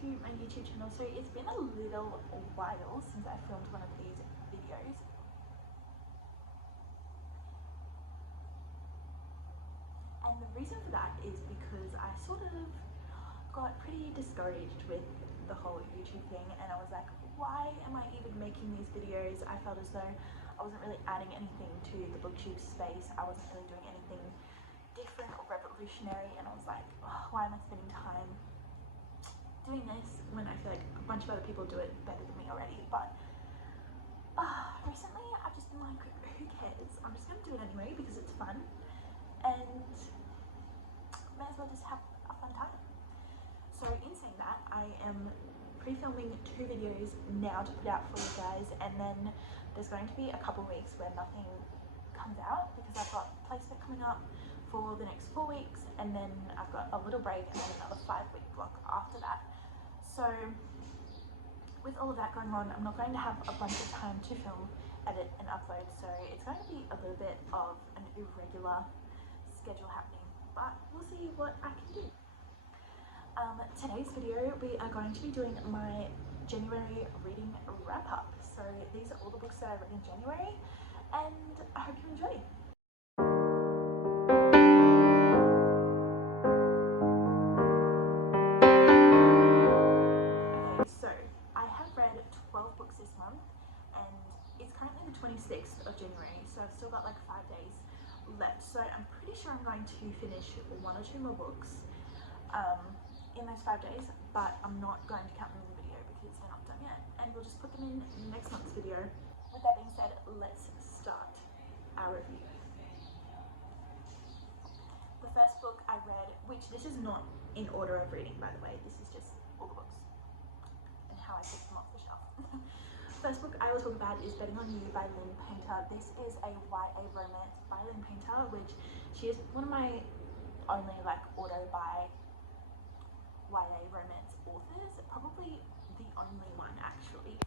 to my YouTube channel. So it's been a little while since I filmed one of these videos. And the reason for that is because I sort of got pretty discouraged with the whole YouTube thing, and I was like, why am I even making these videos? I felt as though I wasn't really adding anything to the booktube space. I wasn't really doing anything different or revolutionary, and I was like, oh, why am I spending time doing this when I feel like a bunch of other people do it better than me already? But recently I've just been like, who cares? I'm just gonna do it anyway because it's fun, and may as well just have a fun time. So in saying that, I am pre-filming 2 videos now to put out for you guys, and then there's going to be a couple weeks where nothing comes out because I've got placement coming up for the next 4 weeks, and then I've got a little break and then another 5-week block after that. So with all of that going on, I'm not going to have a bunch of time to film, edit and upload, so it's going to be a little bit of an irregular schedule happening, but we'll see what I can do. Today's video, we are going to be doing my January reading wrap-up. So these are all the books that I read in January, and I hope you enjoy. Okay, so I have read 12 books this month, and it's currently the 26th of January, so I've still got like 5 days left. So I'm pretty sure I'm going to finish 1 or 2 more books in those 5 days, but I'm not going to count them in the video because they're not done yet, and we'll just put them in next month's video. With that being said, let's start our review. The first book I read, which this is not in order of reading by the way, this is just all the books and how I picked them off the shelf. First book I will talk about is Betting on You by Lynn Painter. This is a YA romance by Lynn Painter, which she is one of my only like auto-buy YA romance authors, probably the only one actually.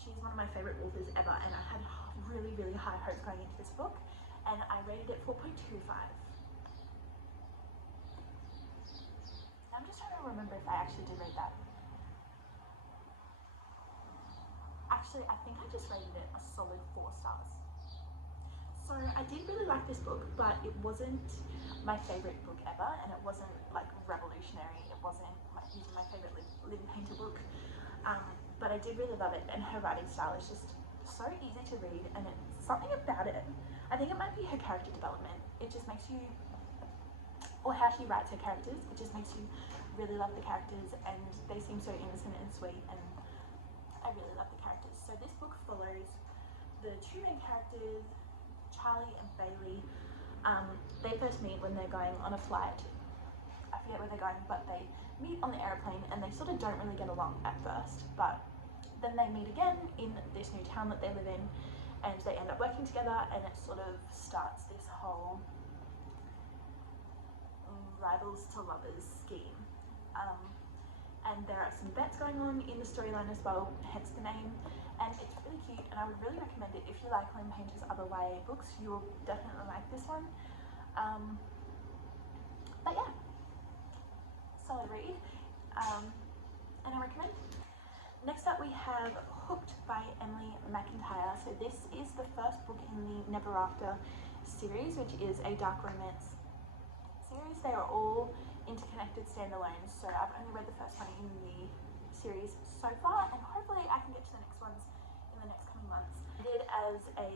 She's one of my favourite authors ever, and I had really high hopes going into this book, and I rated it 4.25. I'm just trying to remember if I actually did rate that. Actually, I think I just rated it a solid 4 stars. So I did really like this book, but it wasn't my favourite book ever, and it wasn't like revolutionary. It wasn't even my favourite Lynn Painter book, but I did really love it, and her writing style is just so easy to read, and it's something about it. I think it might be her character development. It just makes you, or how she writes her characters, it just makes you really love the characters, and they seem so innocent and sweet, and I really love the characters. So this book follows the 2 main characters, Charlie and Bailey. They first meet when they're going on a flight. I forget where they're going, but they meet on the airplane, and they sort of don't really get along at first, but then they meet again in this new town that they live in, and they end up working together, and it sort of starts this whole rivals to lovers scheme. And there are some bets going on in the storyline as well, hence the name, and it's really cute, and I would really recommend it. If you like Lynn Painter's other YA books, you will definitely like this one. But yeah, solid read, and I recommend. Next up we have Hooked by Emily McIntyre. So this is the first book in the Never After series, which is a dark romance series. They are all interconnected standalones, so I've only read the first one in the series so far, and hopefully I can get to the next ones in the next coming months. I did as a...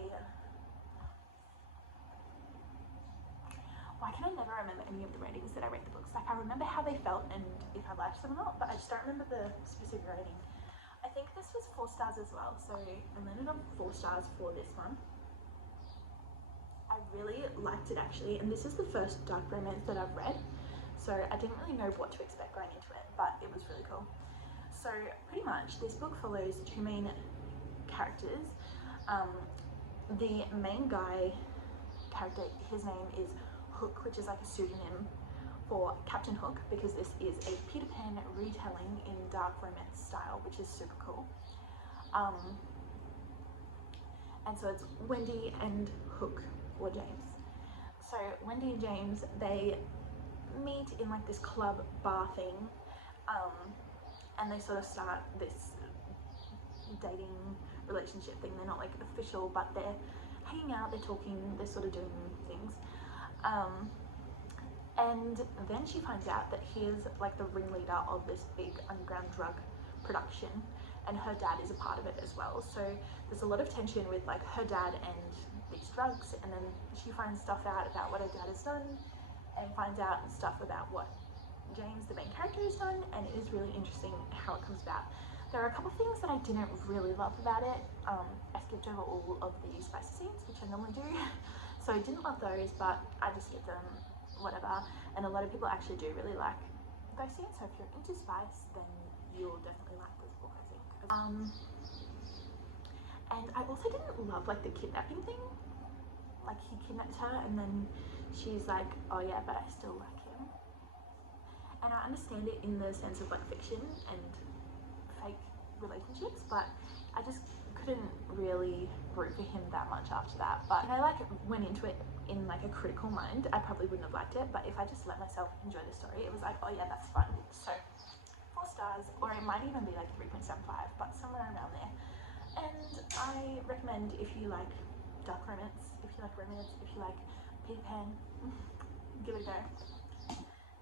Why can I never remember any of the ratings that I rate the books? Like, I remember how they felt and if I liked them or not, but I just don't remember the specific rating. I think this was 4 stars as well, so I landed on 4 stars for this one. I really liked it actually, and this is the first dark romance that I've read, so I didn't really know what to expect going into it, but it was really cool. So pretty much this book follows 2 main characters. The main guy character, his name is Hook, which is like a pseudonym for Captain Hook, because this is a Peter Pan retelling in dark romance style, which is super cool. And so it's Wendy and Hook, or James. So Wendy and James, they meet in like this club bar thing, and they sort of start this dating relationship thing. They're not like official, but they're hanging out, they're talking, they're sort of doing things. And then she finds out that he is like the ringleader of this big underground drug production, and her dad is a part of it as well. So there's a lot of tension with like her dad and these drugs, and then she finds stuff out about what her dad has done, and finds out stuff about what James, the main character, has done, and it is really interesting how it comes about. There are a couple of things that I didn't really love about it. I skipped over all of the spicy scenes, which I normally do, so I didn't love those, but I just skipped them, whatever. And a lot of people actually do really like those scenes, so if you're into spice, then you'll definitely like this book, I think. And I also didn't love like the kidnapping thing. Like he kidnaps her and then she's like, oh yeah, but I still like him. And I understand it in the sense of like fiction and fake relationships, but I just couldn't really root for him that much after that. But if I like went into it in like a critical mind, I probably wouldn't have liked it. But if I just let myself enjoy the story, it was like, oh yeah, that's fun. So 4 stars, or it might even be like 3.75, but somewhere around there. And I recommend, if you like dark romance, if you like romance, if you like Peter Pan, give it a go.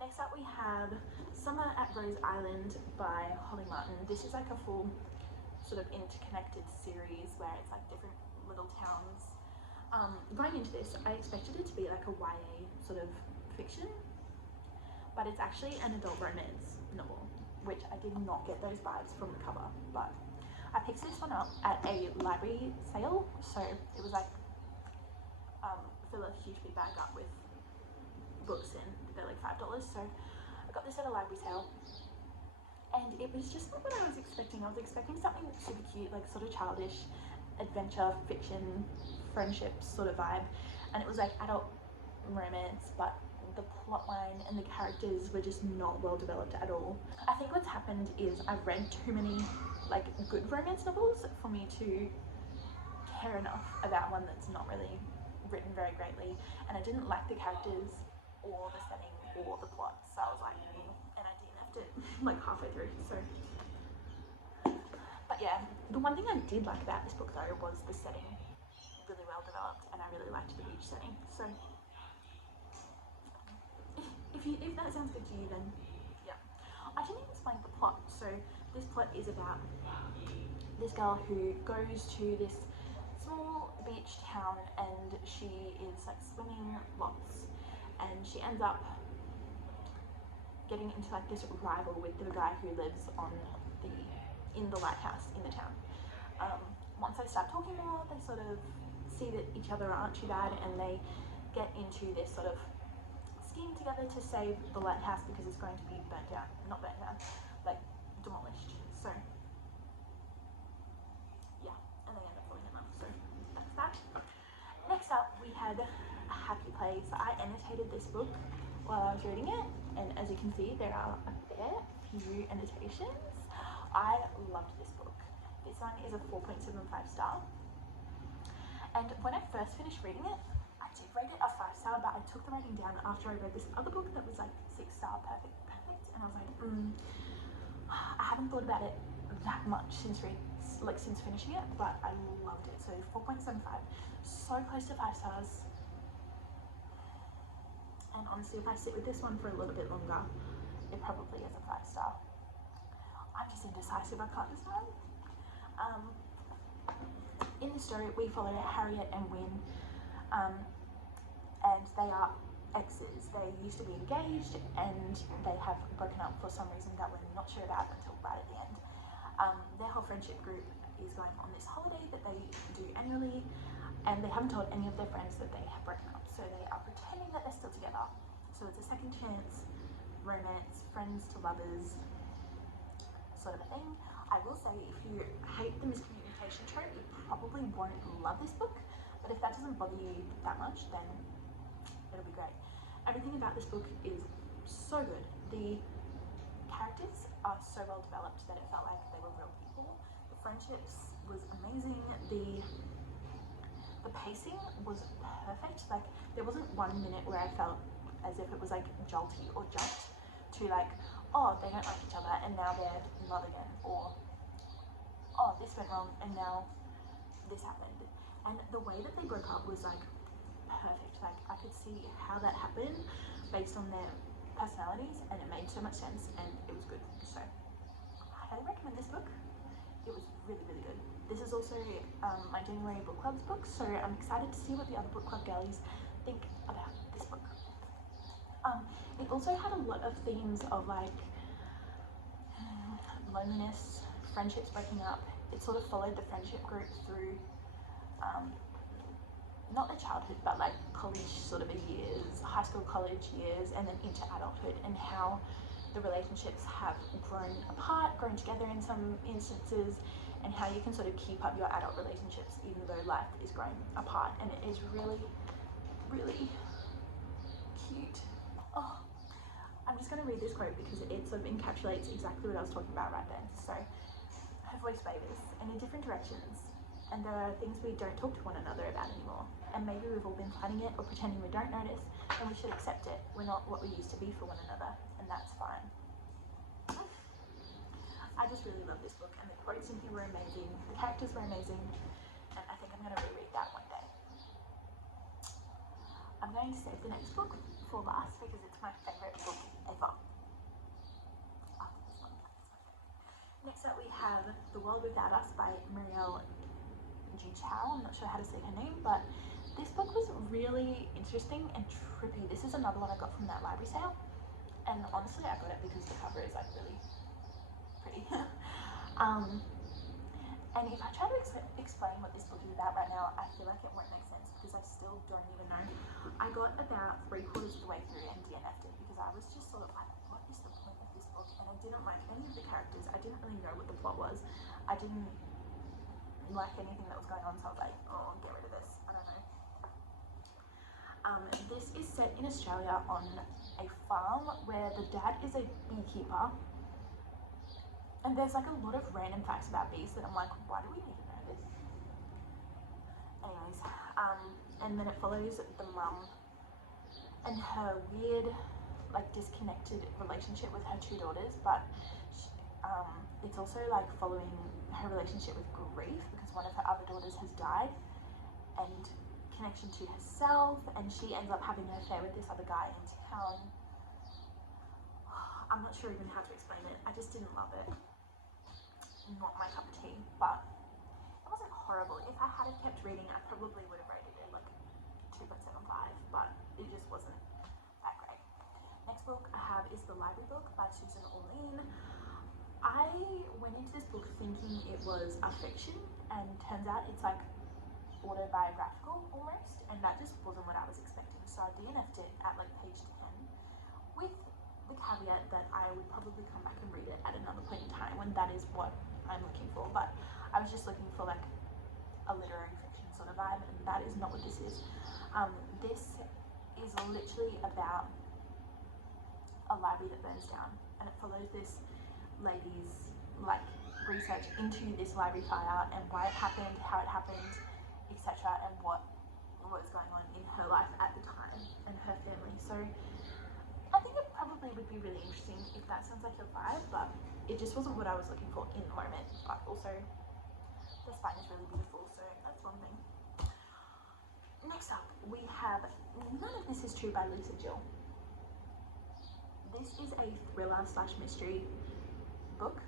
Next up we have Summer at Rose Island by Holly Martin. This is like a full sort of interconnected series where it's like different little towns. Going into this, I expected it to be like a YA sort of fiction, but it's actually an adult romance novel, which I did not get those vibes from the cover. But I picked this one up at a library sale, so it was like fill a huge big bag up with books, and they're like $5, so I got this at a library sale, and it was just not what I was expecting. I was expecting something super cute, like sort of childish adventure fiction friendships sort of vibe, and it was like adult romance, but the plot line and the characters were just not well developed at all. I think what's happened is I've read too many like good romance novels for me to care enough about one that's not really written very greatly, and I didn't like the characters or the setting or the plot, so I was like, and I DNF'd it like halfway through. So but yeah, the one thing I did like about this book though was the setting, really well developed, and I really liked the beach setting. So if that sounds good to you, then yeah. I didn't explain the plot. So this plot is about this girl who goes to this small beach town, and she is like swimming lots, and she ends up getting into like this rival with the guy who lives in the lighthouse in the town. Once they start talking more, they sort of see that each other aren't too bad, and they get into this sort of scheme together to save the lighthouse because it's going to be not burnt down, like demolished. So yeah, and they end up falling in love. So that's that. Next up we had A Happy Place. I annotated this book while I was reading it, and as you can see, there are a fair few annotations. I loved this book. This one is a 4.75 star. And when I first finished reading it, I did rate it a 5 star, but I took the rating down after I read this other book that was like 6 star, perfect, and I was like, I haven't thought about it that much since finishing it, but I loved it. So 4.75, so close to 5 stars. And honestly, if I sit with this one for a little bit longer, it probably is a 5 star. I'm just indecisive, I can't decide. In the story, we follow Harriet and Wynne, and they are exes. They used to be engaged, and they have broken up for some reason that we're not sure about until right at the end. Their whole friendship group is going on this holiday that they do annually, and they haven't told any of their friends that they have broken up, so they are pretending that they're still together. So it's a second chance romance, friends to lovers sort of a thing. I will say, if you hate the miscommunication trope, you probably won't love this book, but if that doesn't bother you that much, then it'll be great. Everything about this book is so good. The characters are so well developed that it felt like they were real people. The friendships was amazing. The pacing was perfect. Like, there wasn't 1 minute where I felt as if it was like jolty or jumped to like, oh, they don't like each other and now they're in love again, or oh, this went wrong and now this happened. And the way that they broke up was like perfect. Like I could see how that happened based on their personalities, and it made so much sense and it was good. So I highly recommend this book. It was really, really good. This is also my January book club's book, so I'm excited to see what the other book club girlies think about this book. It also had a lot of themes of like loneliness, friendships breaking up. It sort of followed the friendship group through not their childhood, but like college sort of years, high school, college years, and then into adulthood, and how the relationships have grown apart, grown together in some instances, and how you can sort of keep up your adult relationships even though life is growing apart. And it is really, really cute. Oh, I'm just going to read this quote because it sort of encapsulates exactly what I was talking about right then. So, her voice wavers and in different directions, and there are things we don't talk to one another about anymore, and maybe we've all been fighting it or pretending we don't notice, and we should accept it. We're not what we used to be for one another, and that's fine. I just really love this book, and the quotes in here were amazing, the characters were amazing, and I think I'm going to reread that one day. I'm going to save the next book for last because it's my favourite book ever. Next up we have The World Without Us by Muriel Juchao. I'm not sure how to say her name, but this book was really interesting and trippy. This is another one I got from that library sale, and honestly I got it because the cover is like really pretty. And if I try to explain what this book is about right now, I feel like it won't make sense because I still don't even know. I got about 3/4 of the way through and DNF'd it because I was just sort of like, what is the point of this book? And I didn't like any of the characters. I didn't really know what the plot was. I didn't like anything that was going on, so I was like, oh, get rid of this. I don't know. This is set in Australia on a farm where the dad is a beekeeper. And there's like a lot of random facts about bees that I'm like, why do we need to know this? Anyways, and then it follows the mum and her weird, like disconnected relationship with her 2 daughters, but it's also like following her relationship with grief because one of her other daughters has died, and connection to herself, and she ends up having an affair with this other guy in town. I'm not sure even how to explain it. I just didn't love it. Not my cup of tea, but it wasn't horrible. If I had kept reading, I probably would have rated it like 2.75, but it just wasn't that great. Next book I have is The Library Book by Susan Orlean. I went into this book thinking it was a fiction, and turns out it's like autobiographical almost, and that just wasn't what I was expecting. So I DNF'd it at like page 10 with the caveat that I would probably come back and read it at another point in time when that is what I'm looking for. But I was just looking for like a literary fiction sort of vibe, and that is not what this is. This is literally about a library that burns down, and it follows this lady's like research into this library fire and why it happened, how it happened, etc., and what was going on in her life at the time and her family. So I think it probably would be really interesting if that sounds like your vibe, but it just wasn't what I was looking for in the moment. But also, the spine is really beautiful, so that's one thing. Next up, we have None of This Is True by Lisa Jill. This is a thriller/mystery book,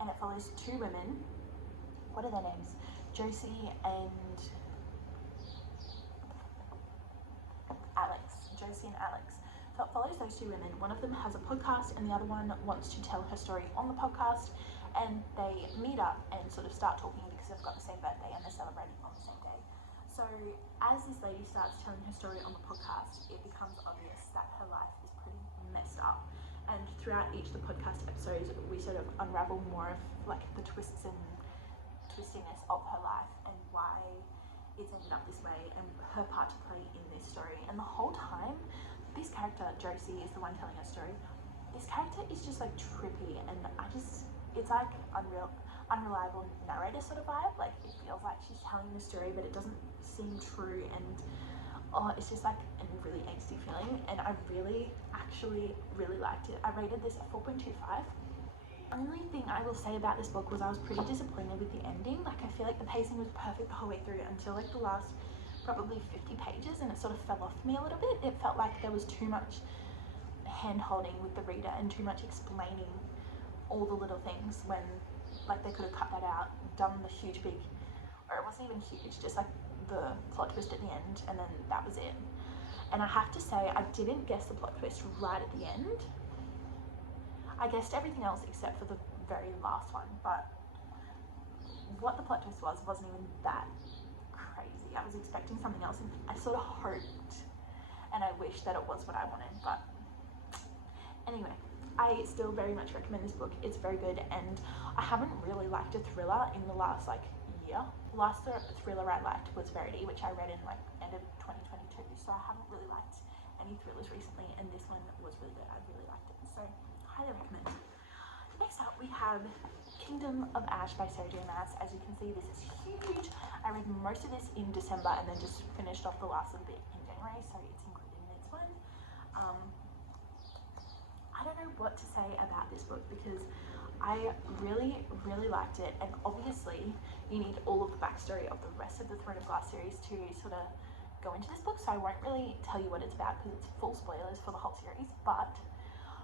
and it follows 2 women. What are their names? Josie and Alex. Josie and Alex. So it follows those 2 women. One of them has a podcast and the other one wants to tell her story on the podcast, and they meet up and sort of start talking because they've got the same birthday and they're celebrating on the same day. So as this lady starts telling her story on the podcast, it becomes obvious that her life is pretty messed up, and throughout each of the podcast episodes we sort of unravel more of like the twists and twistiness of her life and why it's ended up this way and her part to play in this story. And the whole time this character, Josie, is the one telling her story. This character is just like trippy, and it's like unreliable narrator sort of vibe. Like it feels like she's telling the story but it doesn't seem true, and oh, it's just like a really angsty feeling, and I really, actually really liked it. I rated this a 4.25. Only thing I will say about this book was I was pretty disappointed with the ending. Like, I feel like the pacing was perfect the whole way through until like the last probably 50 pages, and it sort of fell off me a little bit. It felt like there was too much hand holding with the reader and too much explaining all the little things, when like they could have cut that out, done the huge big, or it wasn't even huge, just like the plot twist at the end, and then that was it. And I have to say, I didn't guess the plot twist right at the end. I guessed everything else except for the very last one, but what the plot twist was wasn't even that crazy. I was expecting something else, and I sort of hoped and I wished that it was what I wanted. But anyway, I still very much recommend this book. It's very good, and I haven't really liked a thriller in the last like year. The last thriller I liked was Verity, which I read in like end of 2022, so I haven't really liked any thrillers recently, and this one was really good. I really liked it, so highly recommend. Next up we have Kingdom of Ash by Sarah J. Maas. As you can see, this is huge. I read most of this in December and then just finished off the last little bit in January, so it's included in this one. I don't know what to say about this book because I really, really liked it, and obviously you need all of the backstory of the rest of the Throne of Glass series to sort of go into this book, so I won't really tell you what it's about because it's full spoilers for the whole series. But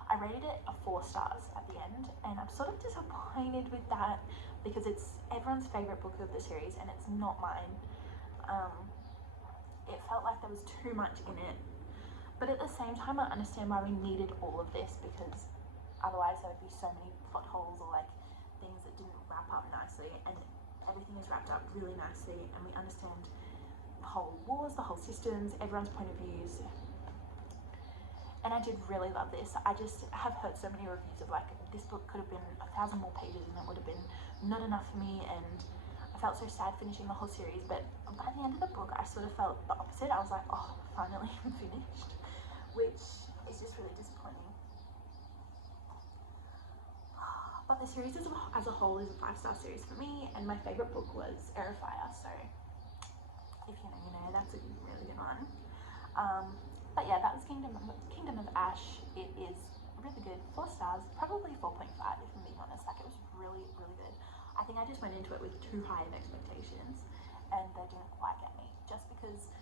I rated it a 4 stars at the end, and I'm sort of disappointed with that because it's everyone's favourite book of the series and it's not mine. It felt like there was too much in it, but at the same time I understand why we needed all of this, because otherwise there would be so many plot holes or like things that didn't wrap up nicely, and everything is wrapped up really nicely, and we understand the whole wars, the whole systems, everyone's point of views. And I did really love this. I just have heard so many reviews of like, this book could have been 1,000 more pages and it would have been not enough for me, and I felt so sad finishing the whole series. But by the end of the book I sort of felt the opposite. I was like, oh, finally I'm finished, which is just really disappointing. But the series as a whole is a 5-star series for me, and my favourite book was Heir of Fire, so if you know, you know, that's a really good one. But yeah, that was Kingdom of Ash. It is really good, 4 stars, probably 4.5 if I'm being honest. Like, it was really, really good. I think I just went into it with too high of expectations, and they didn't quite get me, just because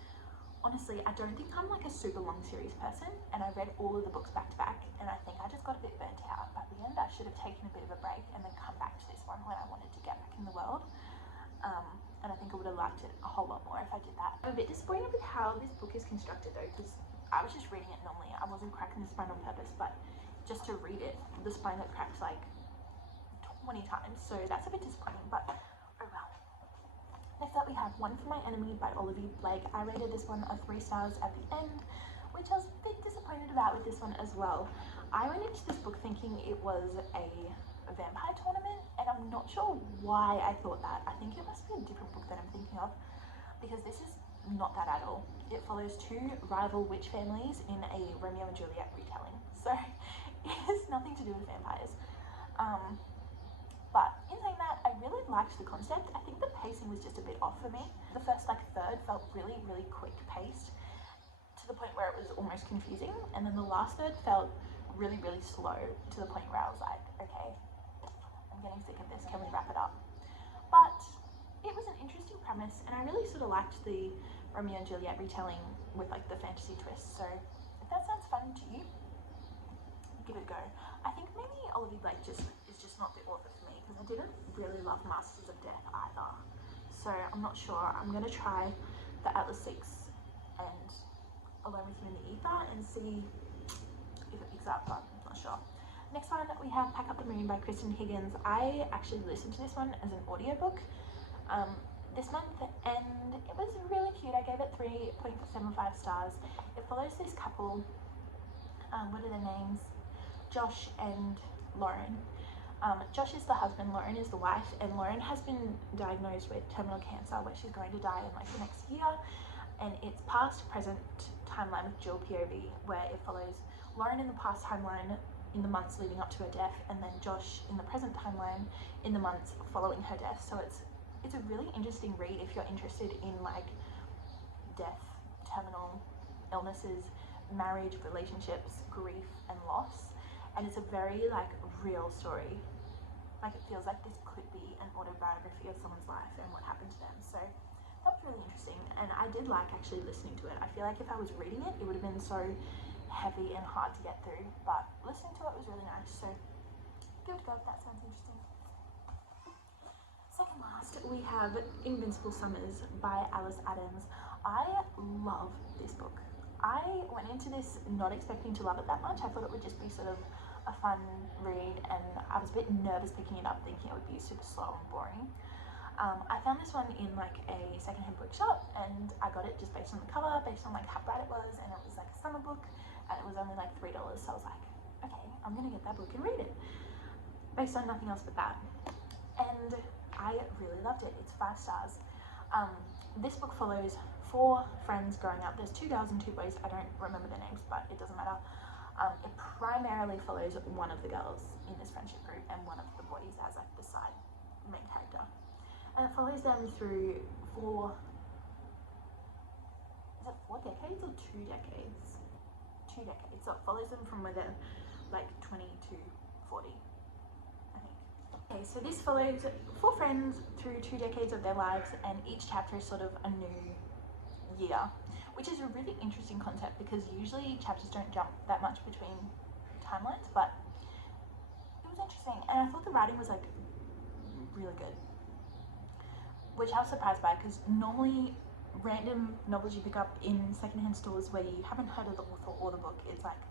honestly I don't think I'm like a super long series person, and I read all of the books back to back, and I think I just got a bit burnt out. At the end I should have taken a bit of a break and then come back to this one when I wanted to get back in the world. And I think I would have liked it a whole lot more if I did that. I'm a bit disappointed with how this book is constructed though, because I was just reading it normally. I wasn't cracking the spine on purpose, but just to read it, the spine got cracked like 20 times, so that's a bit disappointing, but oh well. Next up we have One for My Enemy by Olivia Blake. I rated this one a 3 stars at the end, which I was a bit disappointed about with this one as well. I went into this book thinking it was a vampire tournament, and I'm not sure why I thought that. I think it must be a different book that I'm thinking of, because this is not that at all. It follows 2 rival witch families in a Romeo and Juliet retelling, so it has nothing to do with vampires. But in saying that, I really liked the concept. I think the pacing was just a bit off for me. The first like third felt really, really quick paced to the point where it was almost confusing, and then the last third felt really, really slow to the point where I was like, okay, I'm getting sick of this, can we wrap it up? But it was an interesting premise, and I really sort of liked the Romeo and Juliet retelling with like the fantasy twist, so if that sounds fun to you, give it a go. I think maybe Olivia Blake is just not the author for me, because I didn't really love Masters of Death either, so I'm not sure. I'm going to try the Atlas 6 and Alone With You in the Ether and see if it picks up, but I'm not sure. Next one we have Pack Up the Moon by Kristen Higgins. I actually listened to this one as an audiobook this month, and it was really cute. I gave it 3.75 stars. It follows this couple, what are their names? Josh and Lauren. Josh is the husband, Lauren is the wife, and Lauren has been diagnosed with terminal cancer where she's going to die in like the next year, and it's past present timeline with dual POV, where it follows Lauren in the past timeline in the months leading up to her death, and then Josh in the present timeline in the months following her death. So it's a really interesting read if you're interested in like death terminal illnesses, marriage, relationships, grief, and loss. And it's a very like real story. Like it feels like this could be an autobiography of someone's life and what happened to them. So that was really interesting, and I did like actually listening to it. I feel like if I was reading it, it would have been so heavy and hard to get through, but listening to it was really nice. So give it a go if that sounds interesting. Second last, we have Invincible Summers by Alice Adams. I love this book. I went into this not expecting to love it that much. I thought it would just be sort of a fun read, and I was a bit nervous picking it up, thinking it would be super slow and boring. I found this one in like a secondhand bookshop, and I got it just based on the cover, based on like how bright it was, and it was like a summer book, and it was only like $3. So I was like, okay, I'm gonna get that book and read it, based on nothing else but that. And I really loved it. It's 5 stars. This book follows 4 friends growing up. There's 2 girls and 2 boys. I don't remember their names, but it doesn't matter. It primarily follows one of the girls in this friendship group and one of the boys as like the side main character. And it follows them through 4 decades or 2 decades? 2 decades. So it follows them from when they're like 20 to 40, I think. Okay, so this follows 4 friends through 2 decades of their lives, and each chapter is sort of a new year, which is a really interesting concept because usually chapters don't jump that much between timelines, but it was interesting, and I thought the writing was like really good, which I was surprised by because normally random novels you pick up in secondhand stores where you haven't heard of the author or the book, it's like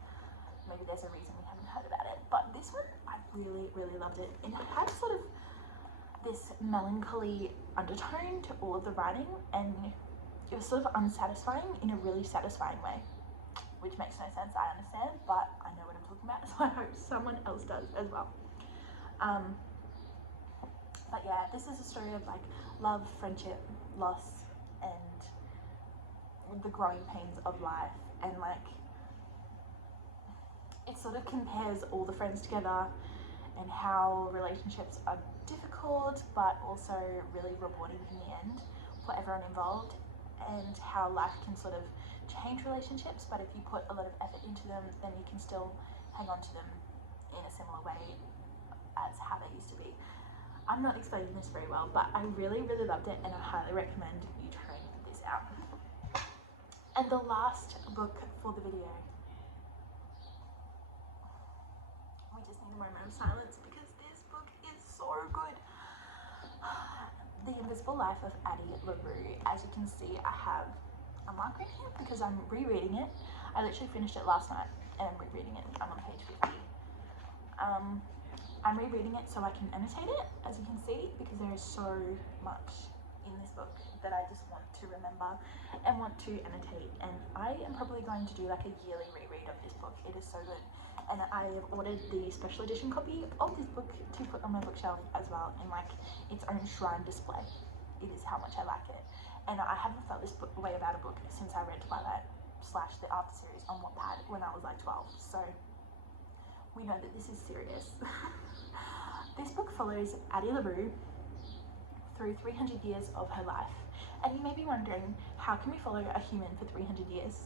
maybe there's a reason we haven't heard about it, but this one I really loved it. It had sort of this melancholy undertone to all of the writing, and it was sort of unsatisfying in a really satisfying way, which makes no sense, I understand, but I know what I'm talking about, so I hope someone else does as well. But yeah, this is a story of like love, friendship, loss, and the growing pains of life, and like it sort of compares all the friends together and how relationships are difficult but also really rewarding in the end for everyone involved, and how life can sort of change relationships, but if you put a lot of effort into them, then you can still hang on to them in a similar way as how they used to be. I'm not explaining this very well, but I really loved it, and I highly recommend you try this out. And the last book for the video, we just need a moment of silence because this book is so good. The Invisible Life of Addie LaRue. As you can see, I have a mark right here because I'm rereading it. I literally finished it last night and I'm rereading it. I'm on page 50. I'm rereading it so I can annotate it, as you can see, because there is so much in this book that I just want to remember and want to annotate. And I am probably going to do like a yearly reread of this book. It is so good. And I have ordered the special edition copy of this book to put on my bookshelf as well in like its own shrine display. It is how much I like it. And I haven't felt this way about a book since I read Twilight / the After series on Wattpad when I was like 12. So we know that this is serious. This book follows Addie LaRue through 300 years of her life. And you may be wondering, how can we follow a human for 300 years?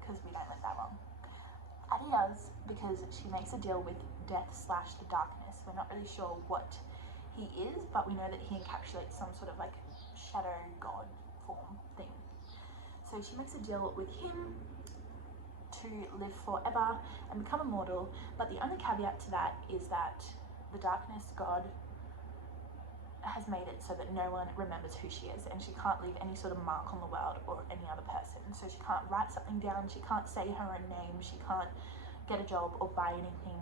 Because we don't live that long. Addie does, because she makes a deal with death / the darkness. We're not really sure what he is, but we know that he encapsulates some sort of like shadow god form thing. So she makes a deal with him to live forever and become immortal, but the only caveat to that is that the darkness god has made it so that no one remembers who she is, and she can't leave any sort of mark on the world or any other person. So she can't write something down, she can't say her own name, she can't get a job or buy anything.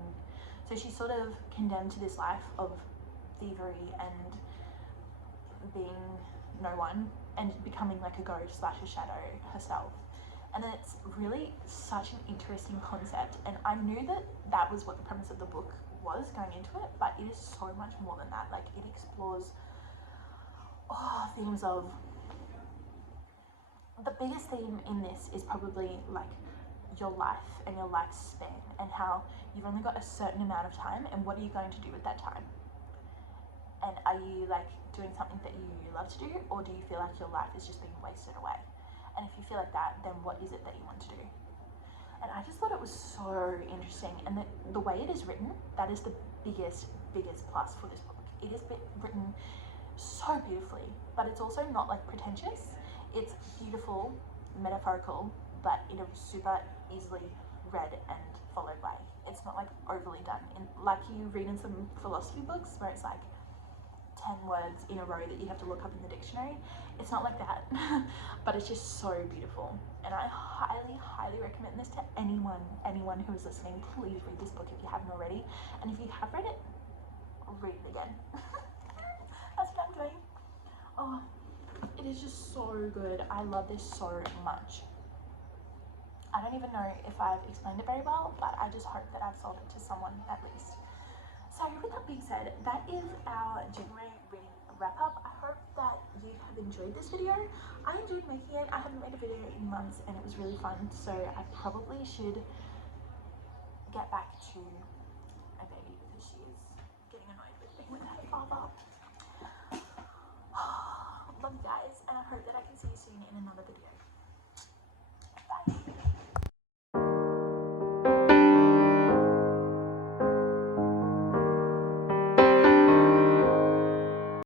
So she's sort of condemned to this life of thievery and being no one and becoming like a ghost / a shadow herself. And then it's really such an interesting concept, and I knew that that was what the premise of the book was going into it, but it is so much more than that. Like it explores themes of, the biggest theme in this is probably like your life and your lifespan, and how you've only got a certain amount of time, and what are you going to do with that time? And are you like doing something that you love to do, or do you feel like your life is just being wasted away? And if you feel like that, then what is it that you want to do? And I just thought it was so interesting. And the way it is written, that is the biggest plus for this book. It is written so beautifully, but it's also not like pretentious. It's beautiful, metaphorical, but in a super easily read and followed way. It's not like overly done, like you read in some philosophy books where it's like 10 words in a row that you have to look up in the dictionary. It's not like that, but it's just so beautiful. And I highly recommend this to anyone who is listening. Please read this book if you haven't already. And if you have read it, read it again. That's what I'm doing. Oh, it is just so good. I love this so much. I don't even know if I've explained it very well, but I just hope that I've sold it to someone at least. So with that being said, that is our January reading wrap up. I hope that you have enjoyed this video. I enjoyed making it. I haven't made a video in months and it was really fun. So I probably should get back to a baby because she is getting annoyed with being with her father. Love you guys, and I hope that I can see you soon in another video.